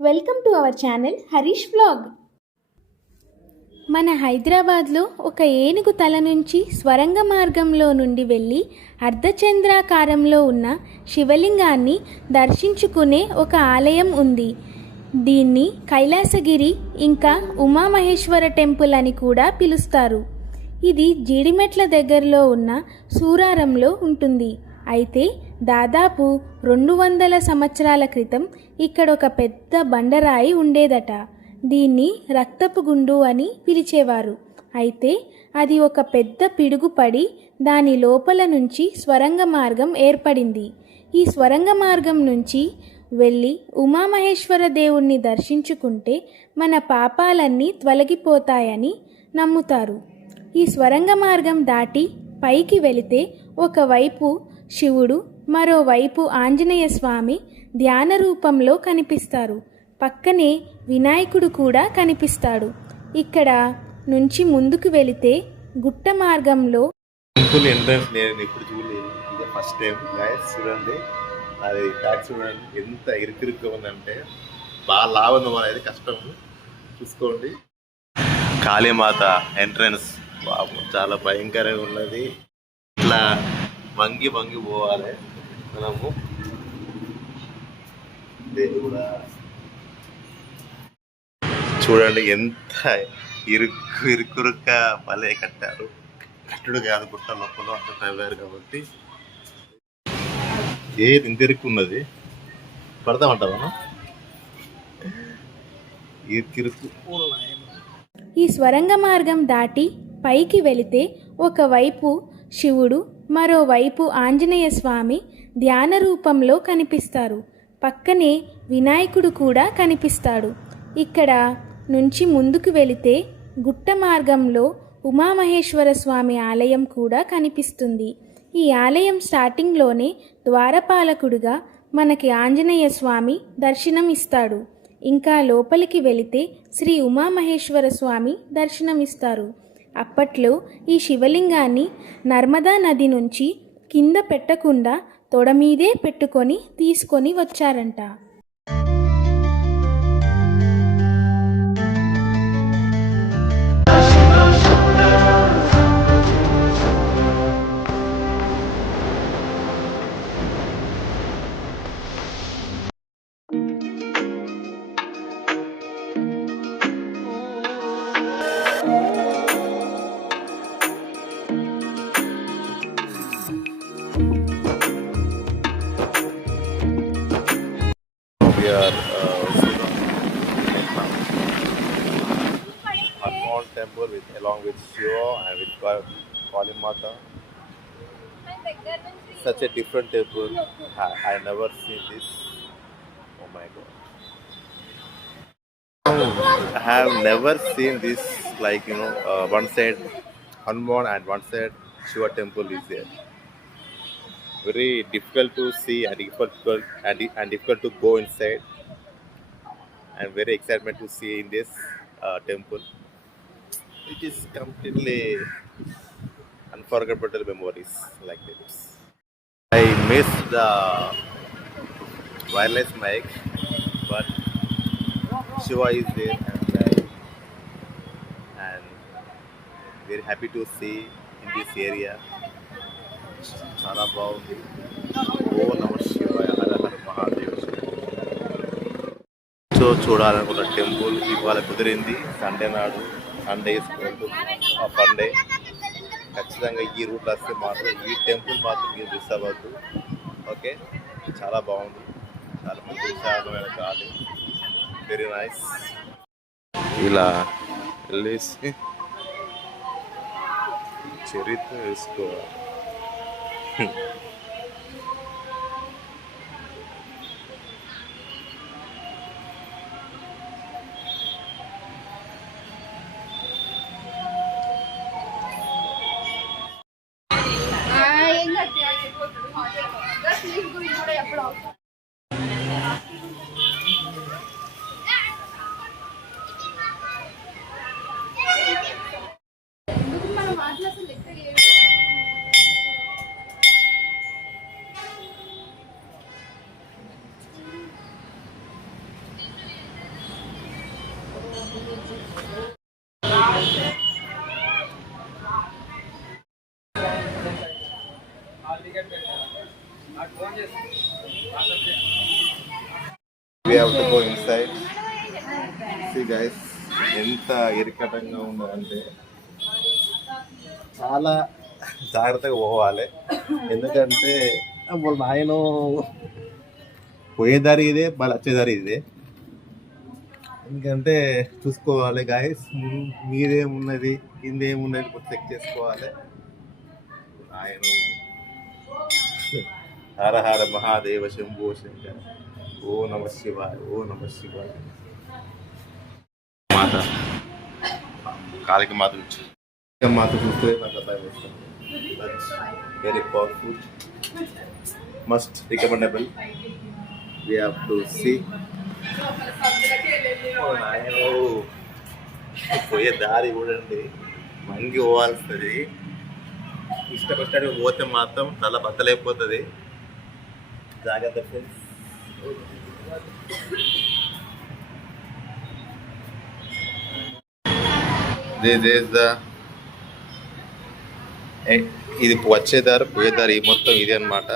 Welcome to our channel Harish vlog. మన హైదరాబాద్లో ఒక ఏనుగు తల నుంచి స్వరంగ మార్గంలో నుండి వెళ్ళి అర్ధచంద్రాకారంలో ఉన్న శివలింగాన్ని దర్శించుకునే ఒక ఆలయం ఉంది. దీన్ని కైలాసగిరి ఇంకా ఉమామహేశ్వర టెంపుల్ అని కూడా పిలుస్తారు. ఇది జీడిమెట్ల దగ్గరలో ఉన్న సూరారంలో ఉంటుంది. అయితే దాదాపు 200 సంవత్సరాల క్రితం ఇక్కడ ఒక పెద్ద బండరాయి ఉండేదట. దీన్ని రక్తపు గుండు అని పిలిచేవారు. అయితే అది ఒక పెద్ద పిడుగు పడి దాని లోపల నుంచి స్వరంగ మార్గం ఏర్పడింది. ఈ స్వరంగ మార్గం నుంచి వెళ్ళి ఉమామహేశ్వర దేవుణ్ణి దర్శించుకుంటే మన పాపాలన్నీ తొలగిపోతాయని నమ్ముతారు. ఈ స్వరంగ మార్గం దాటి పైకి వెళితే ఒకవైపు శివుడు, మరోవైపు ఆంజనేయ స్వామి ధ్యాన రూపంలో కనిపిస్తారు. పక్కనే వినాయకుడు కూడా కనిపిస్తాడు. ఇక్కడ నుంచి ముందుకు వెళితే గుట్ట మార్గంలో టెంపుల్ ఎంట్రన్స్ నేను ఇప్పుడు చూడలేదు, ఇదే ఫస్ట్ టైం. గైస్ చూడండి, అది బ్యాక్ చూడండి ఎంత ఇరుకిరుగ్గా ఉందంటే బాగా లాభం అనేది కష్టం. చూసుకోండి, కాళీమాత ఎంట్రన్స్ చాలా భయంకరంగా ఉన్నది. ఇట్లా వంగి పోవాలి మనము. దేవుడా చూడండి ఎంత ఇరుకురుక్క భలే కట్టారు. కట్టుడు కాదు, గుట్ట లోపల అంత తవ్వారు కాబట్టి ఏది ఇంత ఇరుక్కున్నది. పడతామంటావా ఇరుకిరుకు. ఈ స్వరంగ మార్గం దాటి పైకి వెళితే ఒకవైపు శివుడు, మరోవైపు ఆంజనేయ స్వామి ధ్యాన రూపంలో కనిపిస్తారు. పక్కనే వినాయకుడు కూడా కనిపిస్తాడు. ఇక్కడ నుంచి ముందుకు వెళితే గుట్ట మార్గంలో ఉమామహేశ్వర స్వామి ఆలయం కూడా కనిపిస్తుంది. ఈ ఆలయం స్టార్టింగ్లోనే ద్వారపాలకుడుగా మనకి ఆంజనేయ స్వామి దర్శనం ఇస్తాడు. ఇంకా లోపలికి వెళితే శ్రీ ఉమామహేశ్వర స్వామి దర్శనమిస్తారు. అప్పట్లో ఈ శివలింగాన్ని నర్మదా నది నుంచి కింద పెట్టకుండా తొడ మీదే పెట్టుకొని తీసుకొని వచ్చారంట. We are Hanuman temple along with Shiva and with Kali Mata. Such a different temple. I never seen this. Oh my God. I have never seen this, like one side Hanuman and one side Shiva temple is there. Very difficult to see and difficult to go inside, and very excitement to see in this temple. It is completely unforgettable memories like this. I miss the wireless mic, but Shiva is there, and very happy to see in this area. చాలా బాగుంది. ఓ నమ శివాయ, హర హర Mahadev. So చూడాలనుకున్న temple ఇవాళ కుదిరింది. Sunday నాడు, Sunday Sunday ఖచ్చితంగా ఈ route వస్తే మాత్రం ఈ టెంపుల్ మాత్రం మీరు మిస్ అవ్వద్దు. ఓకే, చాలా బాగుంది. చాలా మంచి విశాలమైన గాలి, వెరీ నైస్. ఇలా వెళ్ళేసి చరిత్ర వేసుకోవాలి. We have to go inside. See guys, ఎంత ఇరకటంగా ఉన్నదంటే చాలా జాగ్రత్తగా పోవాలి. ఎందుకంటే వాళ్ళ నాయన పోయే దారి ఇదే, మళ్ళీ వచ్చే దారి ఇదే. ఎందుకంటే చూసుకోవాలి గాయస్, మీదేమున్నది కిందేమున్నది చెక్ చేసుకోవాలి. ఆయన హర హర మహాదేవ శంభో శంకర, ఓ నమ శివాయ, ఓ నమ శివాయ. మాత కాళిక మాత నుంచి మాత చూస్తే నాకు భయం వేస్తుంది. Very powerful, must recommendable. We have to see. పోయే దారి చూడండి, మంగి పోవాల్సింది. ఇష్టపడ్డట్టు పోతే మాత్రం తల బద్దలైపోతుంది. జాగ్రత్త ఫ్రెండ్స్. ఇది వచ్చే దారి, పోయే దారి మొత్తం ఇది అన్నమాట.